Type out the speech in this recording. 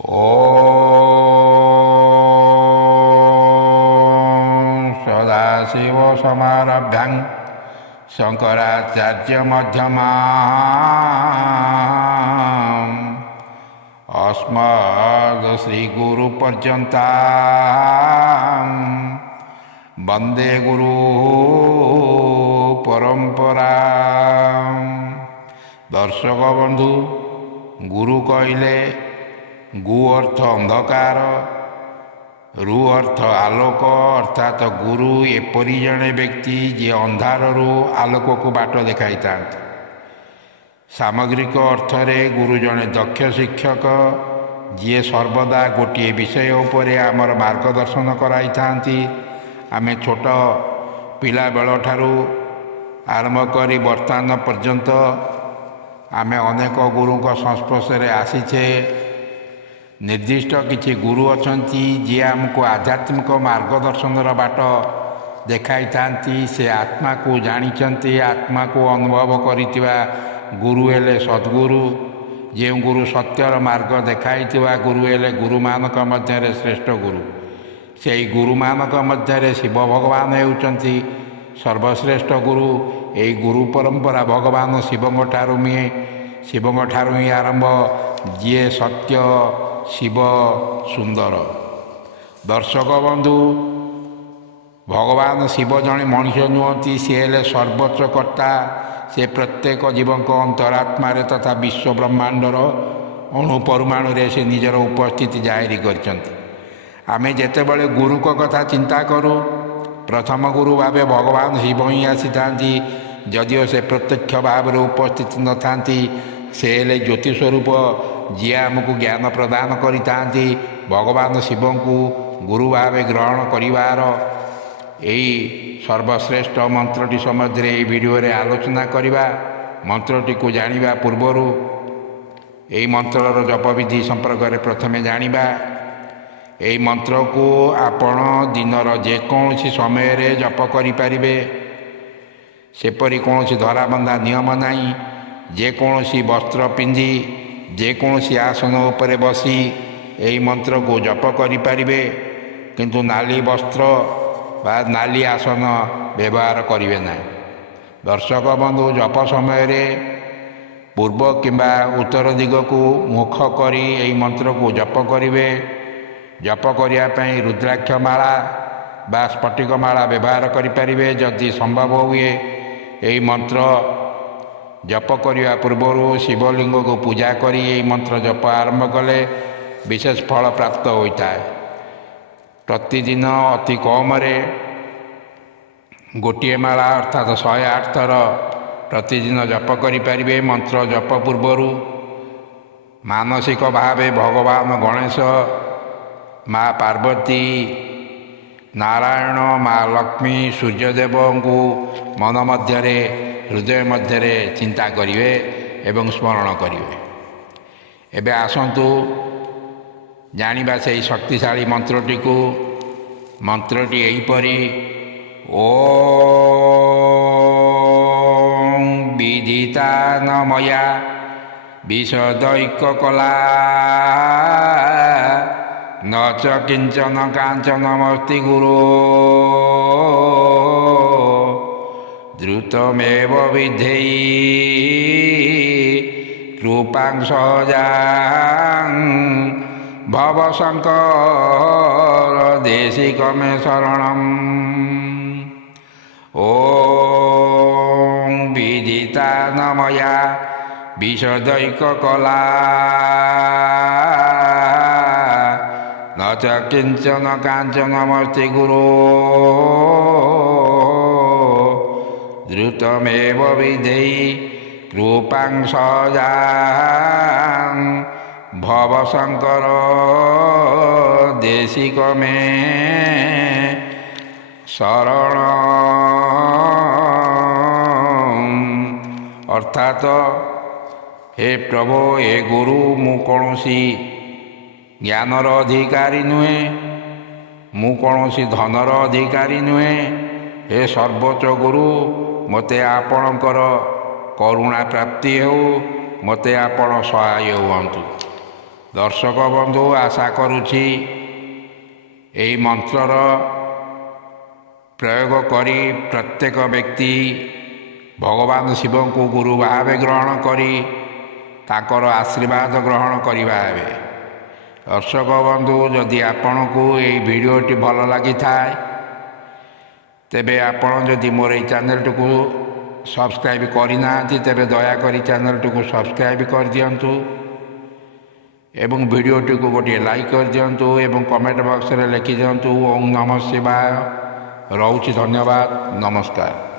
ॐ सदाशिवसमारभ्यां शङ्कराचार्यमध्यमाम् अस्मद्श्रीगुरुपर्यन्तां वन्दे गुरुपरम्परां। दर्शक बंधु, गुरु कहले गु अर्थ अंधकार, रु अर्थ आलोक, अर्थात गुरु एपरी जड़े व्यक्ति जी अंधार आलोक को बाट देखाई था। सामग्रिक अर्थ रे गुरु जड़े दक्ष शिक्षक जी सर्वदा गोटे विषय उपर आमर मार्गदर्शन कराई थांती। आमे छोट पिला बेल ठारू आरंभ करी वर्तमान पर्यंत आमे अनेक गुरु संस्पर्श रे आसीछे। निर्दिष्ट किछि गुरु अछंती जी आमको आध्यात्मिक मार्गदर्शन बाट देखाई थांती। से आत्मा को जानिचंती, आत्मा को अनुभव करितिबा गुरु हेले सद्गुरु। जे गुरु सत्यर मार्ग देखाई गुरु हेले गुरु मानक मध्य श्रेष्ठ गुरु। से गुरु मानक मध्य शिव भगवान हेउचंती सर्वश्रेष्ठ गुरु। यही गुरु परंपरा भगवान शिवंग ठारू ही आरंभ। जी सत्य शिव सुंदर। दर्शक बंधु, भगवान शिव जड़े मनुष्य नुहति, सी हेले सर्वोच्च कर्ता। से प्रत्येक जीवक अंतरात्मा तथा विश्व ब्रह्मांडर अणु परमाणु से निजर उपस्थिति जाहिर करछंती। आमे जेतेबेले गुरु को कथा चिंता करूँ, प्रथम गुरु भावे भगवान शिव ही आसी थांती। जदिओ से प्रत्यक्ष भाव उपस्थित न थांती, से हेले ज्योति स्वरूप जी आमको ज्ञान प्रदान करि थांती। भगवान शिव को गुरु भावे ग्रहण करिवार यही सर्वश्रेष्ठ मंत्रटी सम्बन्ध में वीडियो रे आलोचना करिबा। मंत्रटी को जानिबा पूर्वर यही मंत्रर जपविधि संपर्क में प्रथमे जानिबा। यही मंत्र को आपण दिनर जेकोसी समय रे जप करि परिबे। सेपरी कौन धराबंधा नियम नहीं। जेकोसी वस्त्र पिंधि, जेकोसी आसन उपरे बसी यही मंत्र को जप करि परिबे। किंतु नाली वस्त्र बा नाली आसन व्यवहार करिवे नहीं। दर्शक बंधु, जप समय रे पूर्व किंबा उत्तर दिग को मुख करी यही मंत्र को जप करिवे। जप करिया पई रुद्राक्ष माला बा स्फटिक माला व्यवहार करिपारिबे। जदि संभव हुए यही मंत्र जप करिया पूर्वर शिवलिंग को पूजा करी यही मंत्र जप आरंभ कले विशेष फल प्राप्त होता है। प्रतिदिन अति कम गोटे माला अर्थात 108 थर प्रतिदिन जप करिपारिबे। मंत्र जप पूर्वर मानसिक भावे भगवान गणेश, माँ पार्वती, नारायण, माँ लक्ष्मी, सूर्यदेव को मन मध्य हृदय मध्य चिंता करिवे एवं स्मरण करिवे। एबे आसंतु जानिबा से शक्तिशाली मंत्रटी को। मंत्रटी एहीपरि ओम विदिता नमया विशदैक कला न च किंचन कांचनमस्ति गुरो द्रुतमेव विधेयी कृपां सहजां भवशंकर देशिक मे शरणम्। ओम विदिता नमया विशदैक कला न च किंचन कांचनमस्ति गुरो द्रुतमेव विधेयी कृपां सहजां भवशंकर देशिक मे शरणम्। अर्थात हे प्रभु, हे गुरु, मु कौनसी ज्ञानर अधिकारी नुहे, मु कौनसी धनर अधिकारी नुहे। हे सर्वोच्च गुरु, मते आपणकर करुणा प्राप्ति हो, मते आपण सहाय हुअन्तु। ଦର୍ଶକ ବନ୍ଧୁ ଆଶା କରୁଛି ଏହି ମନ୍ତ୍ରର ପ୍ରୟୋଗ କରି ପ୍ରତ୍ୟେକ ବ୍ୟକ୍ତି ଭଗବାନ ଶିବଙ୍କୁ ଗୁରୁ ଭାବେ ଗ୍ରହଣ କରି ତାଙ୍କର ଆଶୀର୍ବାଦ ଗ୍ରହଣ କରିବା ହେବେ। ଦର୍ଶକ ବନ୍ଧୁ ଯଦି ଆପଣଙ୍କୁ ଏହି ଭିଡ଼ିଓଟି ଭଲ ଲାଗିଥାଏ ତେବେ ଆପଣ ଯଦି ମୋର ଏହି ଚ୍ୟାନେଲଟିକୁ ସବସ୍କ୍ରାଇବ୍ କରିନାହାନ୍ତି ତେବେ ଦୟାକରି ଚ୍ୟାନେଲଟିକୁ ସବସ୍କ୍ରାଇବ୍ କରିଦିଅନ୍ତୁ ଏବଂ ଭିଡ଼ିଓଟିକୁ ଗୋଟିଏ ଲାଇକ୍ କରିଦିଅନ୍ତୁ ଏବଂ କମେଣ୍ଟ ବକ୍ସରେ ଲେଖିଦିଅନ୍ତୁ ଓଁ ନମଃ ଶିବାୟ। ରହୁଛି, ଧନ୍ୟବାଦ, ନମସ୍କାର।